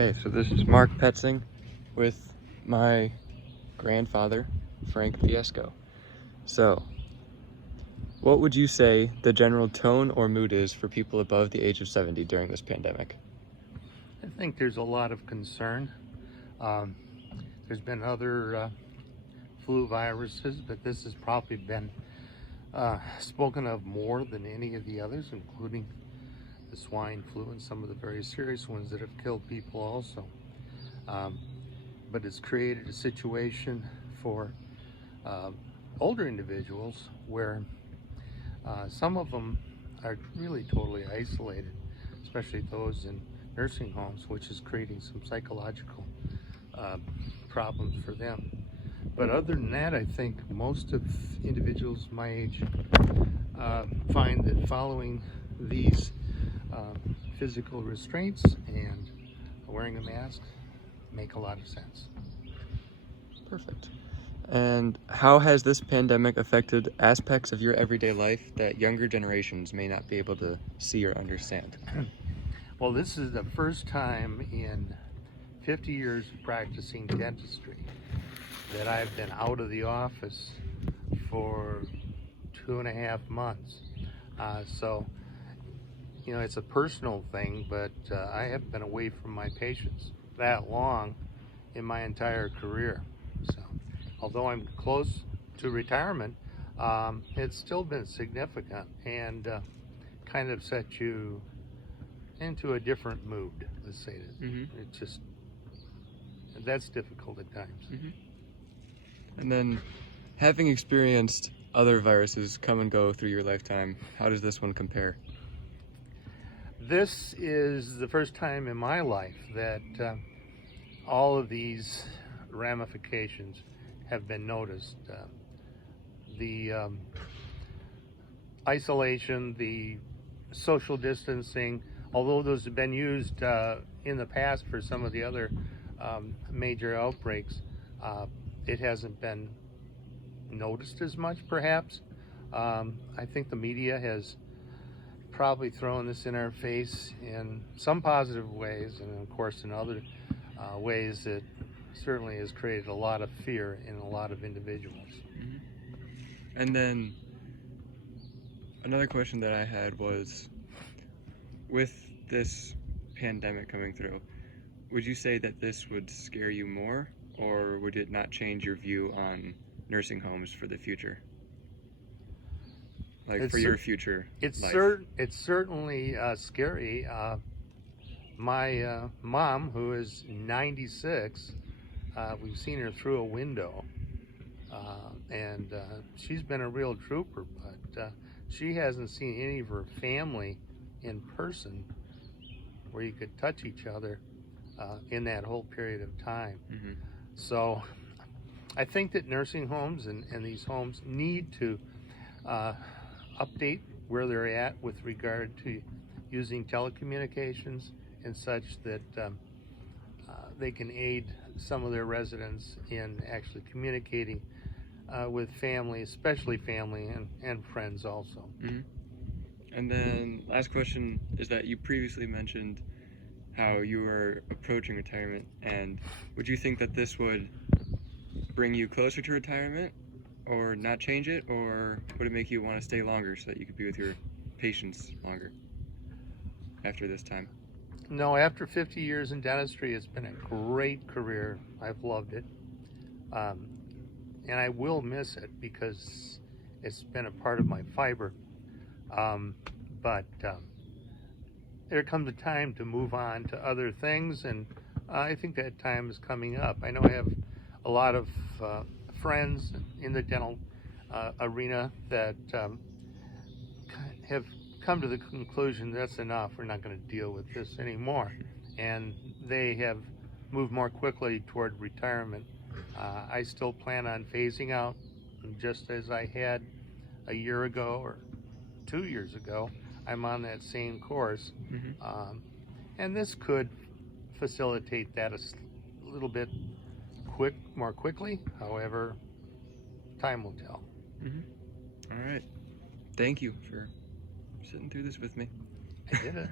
Okay, so this is Mark Petzing with my grandfather, Frank Fiesco. So, what would you say the general tone or mood is for people above the age of 70 during this pandemic? I think there's a lot of concern. Um, there's been other flu viruses, but this has probably been spoken of more than any of the others, including the swine flu and some of the very serious ones that have killed people also. Um, but it's created a situation for uh, older individuals where some of them are really totally isolated, especially those in nursing homes, which is creating some psychological uh, problems for them. But other than that, I think most of individuals my age find that following these uh, physical restraints and wearing a mask make a lot of sense. Perfect. And how has this pandemic affected aspects of your everyday life that younger generations may not be able to see or understand? Well, this is the first time in 50 years of practicing dentistry that I've been out of the office for 2.5 months. So, it's a personal thing, but I haven't been away from my patients that long in my entire career. So, although I'm close to retirement, it's still been significant and kind of set you into a different mood. Let's say that. It's just that's difficult at times. And then, having experienced other viruses come and go through your lifetime, how does this one compare? This is the first time in my life that all of these ramifications have been noticed. The isolation, the social distancing, although those have been used in the past for some of the other major outbreaks, it hasn't been noticed as much, perhaps. I think the media has probably thrown this in our face in some positive ways, and of course in other ways that certainly has created a lot of fear in a lot of individuals. And then another question that I had was, with this pandemic coming through, would you say that this would scare you more, or would it not change your view on nursing homes for the future? Like for your future life? It's certainly scary. My mom, who is 96, we've seen her through a window, and she's been a real trooper, but she hasn't seen any of her family in person where you could touch each other in that whole period of time. So I think that nursing homes and these homes need to update where they're at with regard to using telecommunications and such that they can aid some of their residents in actually communicating with family, especially family and friends also. And then last question is that you previously mentioned how you were approaching retirement, and would you think that this would bring you closer to retirement or not change it, or would it make you want to stay longer so that you could be with your patients longer after this time? No, after 50 years in dentistry, it's been a great career. I've loved it. And I will miss it because it's been a part of my fiber. But there comes a time to move on to other things, and I think that time is coming up. I know I have a lot of friends in the dental arena that have come to the conclusion that's enough, we're not going to deal with this anymore, and they have moved more quickly toward retirement. I still plan on phasing out, just as I had a year ago or 2 years ago. I'm on that same course, and this could facilitate that a little bit more quickly. However, time will tell. All right. Thank you for sitting through this with me. I did it.